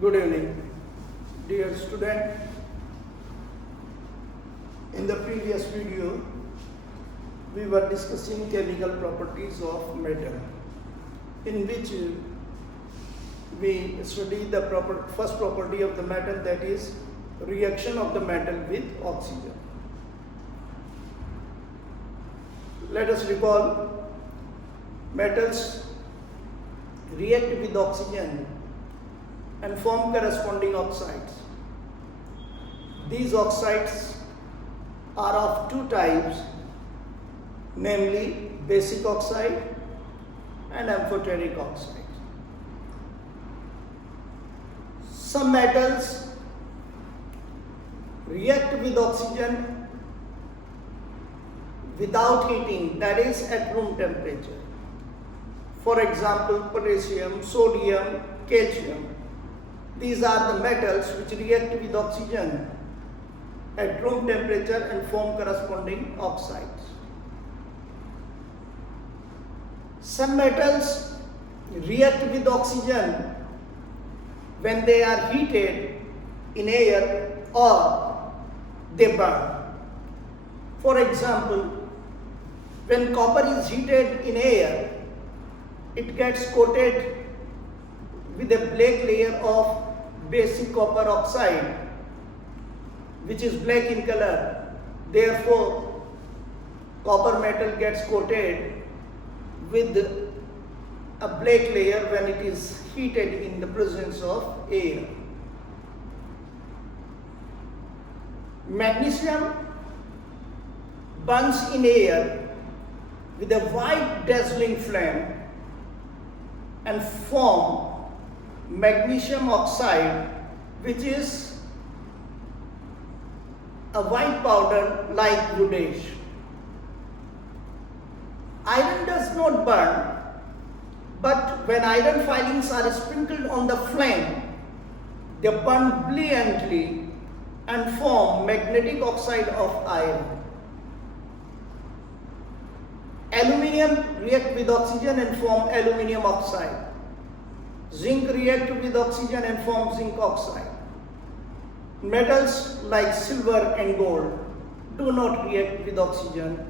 Good evening, dear student. In the previous video, we were discussing chemical properties of metal, in which we studied the first property of the metal, that is reaction of the metal with oxygen. Let us recall, metals react with oxygen and form corresponding oxides. These oxides are of two types, namely basic oxide and amphoteric oxide. Some metals react with oxygen without heating, that is at room temperature. For example, potassium, sodium, calcium. These are the metals which react with oxygen at room temperature and form corresponding oxides. Some metals react with oxygen when they are heated in air or they burn. For example, when copper is heated in air, it gets coated with a black layer of basic copper oxide, which is black in color. Therefore, copper metal gets coated with a black layer when it is heated in the presence of air. Magnesium burns in air with a white dazzling flame and form magnesium oxide, which is a white powder like woodish. Iron does not burn, but when iron filings are sprinkled on the flame, they burn brilliantly and form magnetic oxide of iron. Aluminium react with oxygen and form aluminium oxide. Zinc react with oxygen and form zinc oxide. Metals like silver and gold do not react with oxygen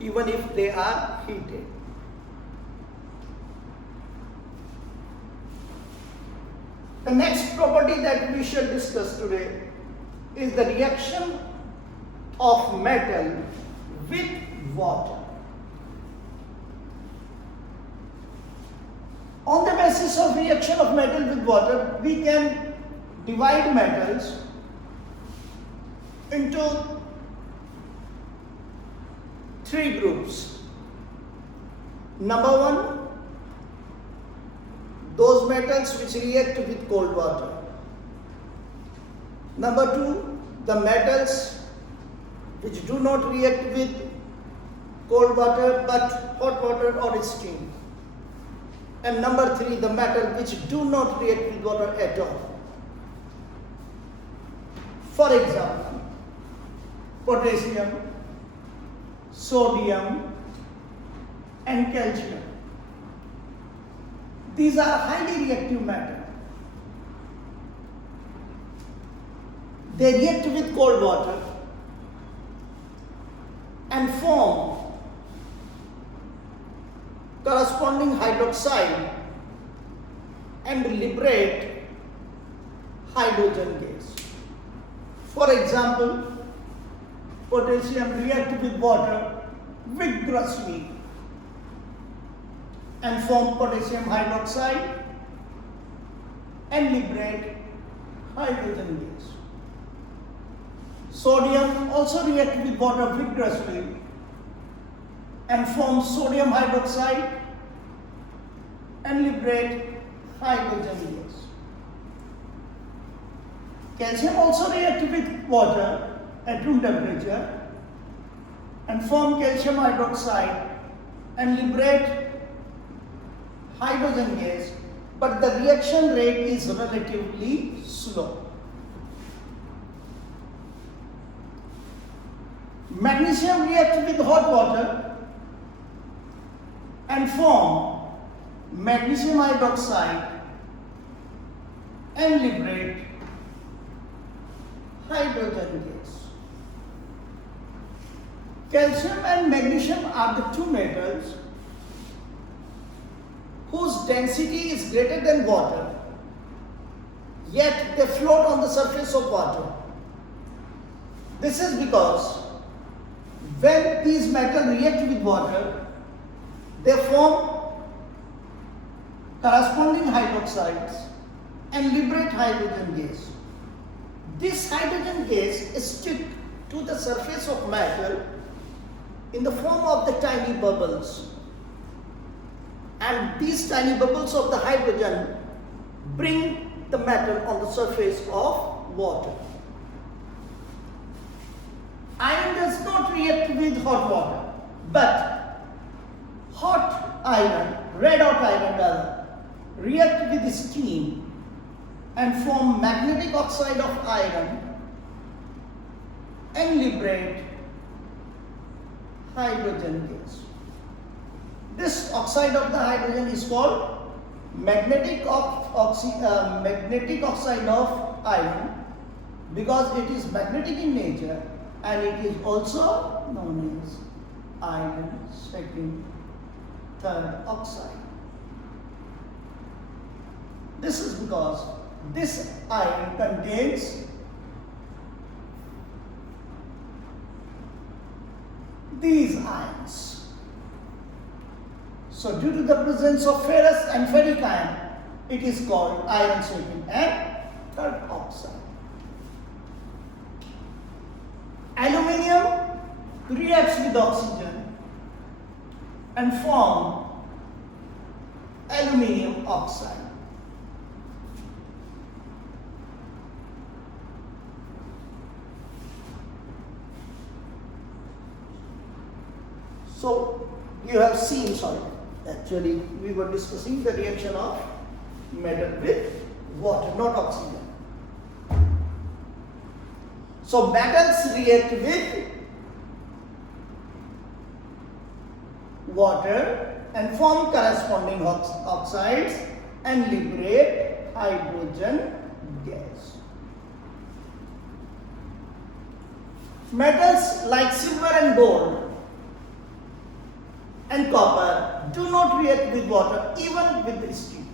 even if they are heated. The next property that we shall discuss today is the reaction of metal with water. On the basis of reaction of metal with water, we can divide metals into three groups. Number one, those metals which react with cold water. Number two, the metals which do not react with cold water but hot water or steam. And number three, the metals which do not react with water at all. For example, potassium, sodium, and calcium. These are highly reactive metals. They react with cold water and form corresponding hydroxide and liberate hydrogen gas. For example, potassium reacts with water vigorously and form potassium hydroxide and liberate hydrogen gas. Sodium also reacts with water vigorously and form sodium hydroxide and liberate hydrogen gas. Calcium also reacts with water at room temperature and form calcium hydroxide and liberate hydrogen gas, but the reaction rate is relatively slow. Magnesium reacts with hot water and form magnesium hydroxide and liberate hydrogen gas. Calcium and magnesium are the two metals whose density is greater than water, yet they float on the surface of water. This is because when these metals react with water, they form corresponding hydroxides and liberate hydrogen gas. This hydrogen gas sticks to the surface of metal in the form of the tiny bubbles, and these tiny bubbles of the hydrogen bring the metal on the surface of water. Iron does not react with hot water, but hot iron, red hot iron rather, react with steam and form magnetic oxide of iron and liberate hydrogen gas. This oxide of the hydrogen is called magnetic oxide of iron because it is magnetic in nature, and it is also known as iron second third oxide. This is because this iron contains these ions. So due to the presence of ferrous and ferric ion, it is called iron second and third oxide. Aluminium reacts with oxygen and form aluminium oxide. So you have seen, actually we were discussing the reaction of metal with water, not oxygen. So metals react with water and form corresponding oxides and liberate hydrogen gas. Metals like silver and gold and copper do not react with water even with the steam.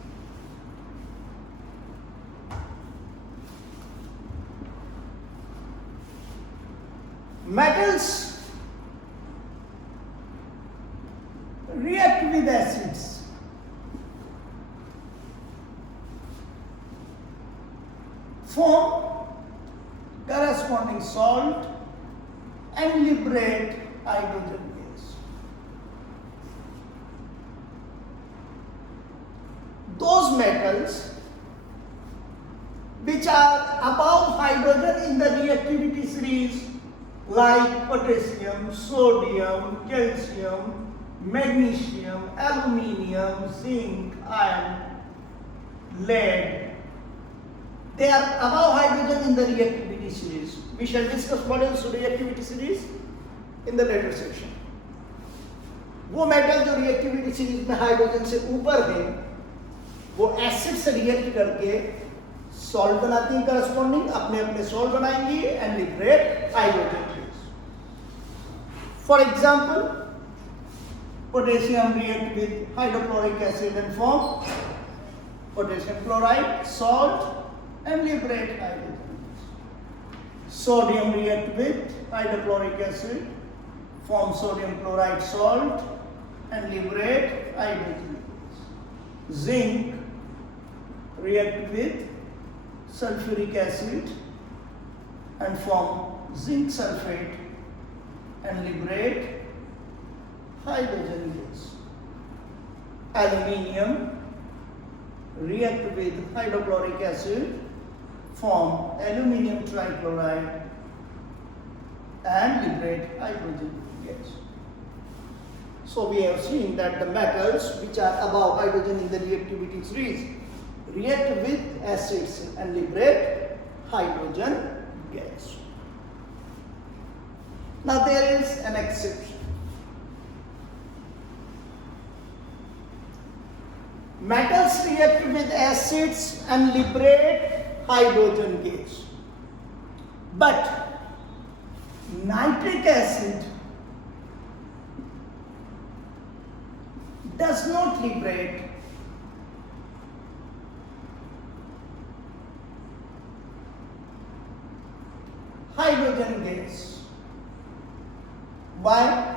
Metals react with acids. Form corresponding salt and liberate hydrogen gas. Those metals which are above hydrogen in the reactivity series, like potassium, sodium, calcium, magnesium, aluminium, zinc, iron, lead, they are above hydrogen in the reactivity series. We shall discuss what is reactivity series in the later section. वो metal जो reactivity series में hydrogen से ऊपर है, वो acid से react करके salt बनाती हैं, करस्पॉन्डिंग अपने अपने सॉल्ट बनाएंगी and liberate hydrogen gas. For example, potassium react with hydrochloric acid and form potassium chloride, salt, and liberate hydrogen gas. Sodium react with hydrochloric acid, form sodium chloride, salt, and liberate hydrogen gas. Zinc react with sulfuric acid and form zinc sulfate and liberate hydrogen gas. Aluminium react with hydrochloric acid, form aluminium trichloride and liberate hydrogen gas. So we have seen that the metals which are above hydrogen in the reactivity series react with acids and liberate hydrogen gas. Now there is an exception. Metals react with acids and liberate hydrogen gas. But nitric acid does not liberate hydrogen gas. Why?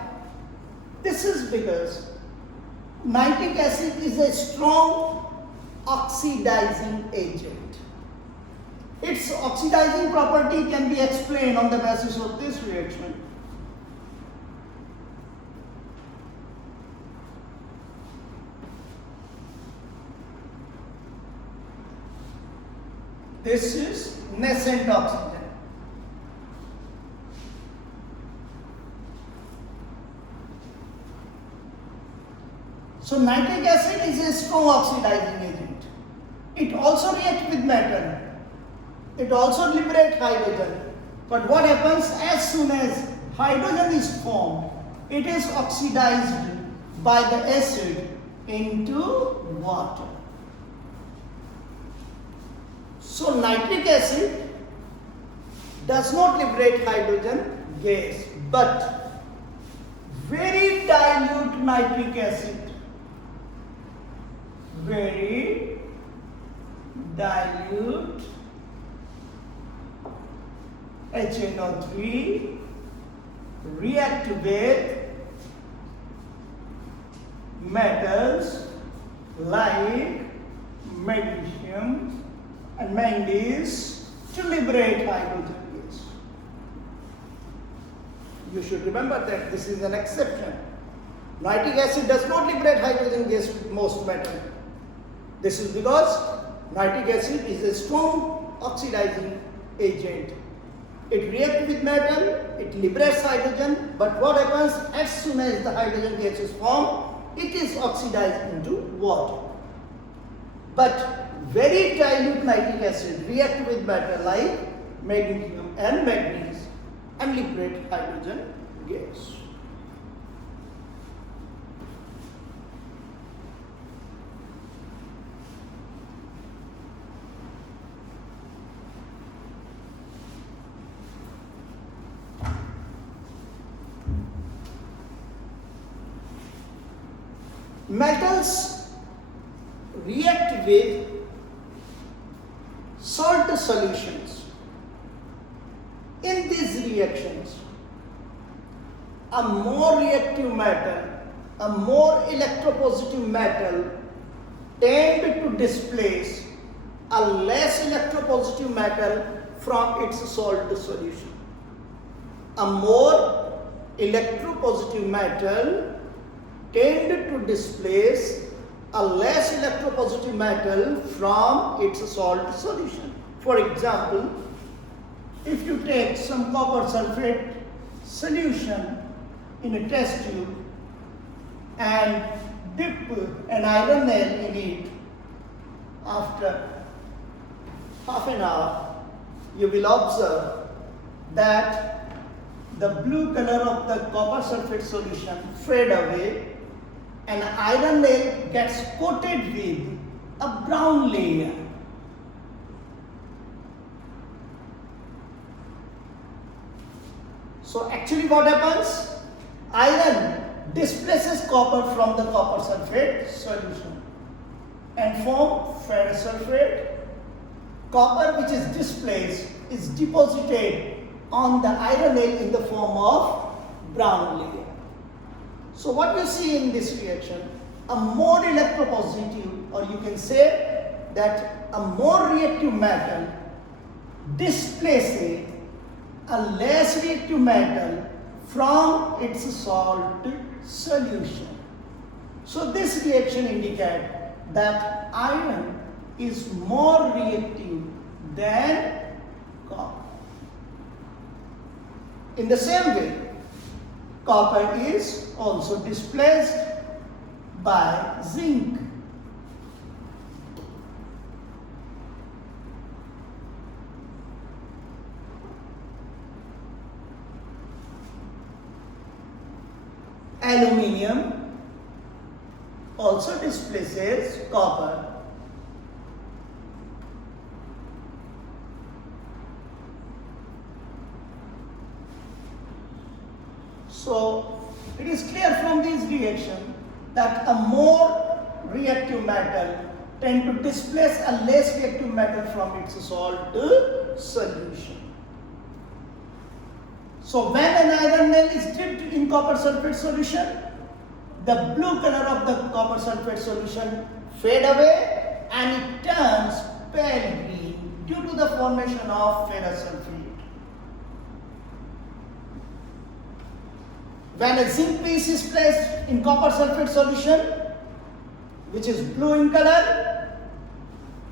This is because nitric acid is a strong oxidizing agent. Its oxidizing property can be explained on the basis of this reaction. This is nascent oxygen. So nitric acid is a strong oxidizing agent. It also reacts with metal. It also liberates hydrogen. But what happens as soon as hydrogen is formed, it is oxidized by the acid into water. So nitric acid does not liberate hydrogen gas, but very dilute nitric acid, very dilute HNO3 react with metals like magnesium and manganese to liberate hydrogen gas. You should remember that this is an exception. Nitric acid does not liberate hydrogen gas with most metals. This is because nitric acid is a strong oxidizing agent. It reacts with metal, it liberates hydrogen, but what happens as soon as the hydrogen gas is formed, it is oxidized into water. But very dilute nitric acid reacts with metal like magnesium and manganese and liberate hydrogen gas. Metals react with salt solutions. In these reactions, a more reactive metal, a more electropositive metal tend to displace a less electropositive metal from its salt solution. A more electropositive metal tend to displace a less electropositive metal from its salt solution. For example, if you take some copper sulfate solution in a test tube and dip an iron nail in it, after half an hour, you will observe that the blue color of the copper sulfate solution fade away and iron nail gets coated with a brown layer. So actually what happens? Iron displaces copper from the copper sulfate solution and form ferrous sulfate. Copper which is displaced is deposited on the iron nail in the form of brown layer. So what you see in this reaction, a more electropositive, or you can say that a more reactive metal displaces a less reactive metal from its salt solution. So this reaction indicates that iron is more reactive than copper. In the same way, copper is also displaced by zinc. Aluminium also displaces copper. So it is clear from this reaction that a more reactive metal tend to displace a less reactive metal from its salt solution. So when an iron nail is dipped in copper sulfate solution, the blue color of the copper sulfate solution fade away and it turns pale green due to the formation of ferrous sulfate. When a zinc piece is placed in copper sulfate solution, which is blue in color,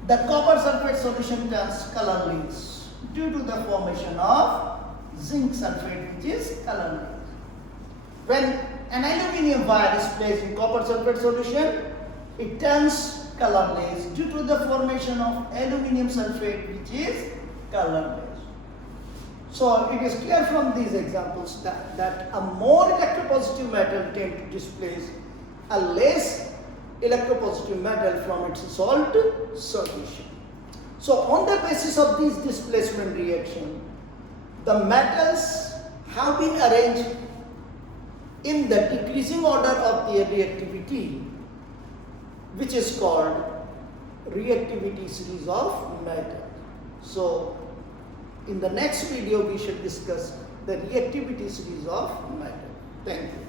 the copper sulfate solution turns colorless due to the formation of zinc sulfate, which is colorless. When an aluminium wire is placed in copper sulfate solution, it turns colorless due to the formation of aluminium sulfate, which is colorless. So it is clear from these examples that a more electropositive metal tends to displace a less electropositive metal from its salt solution. So on the basis of this displacement reaction, the metals have been arranged in the decreasing order of their reactivity, which is called reactivity series of metals. So in the next video we shall discuss the reactivity series of metals. Thank you.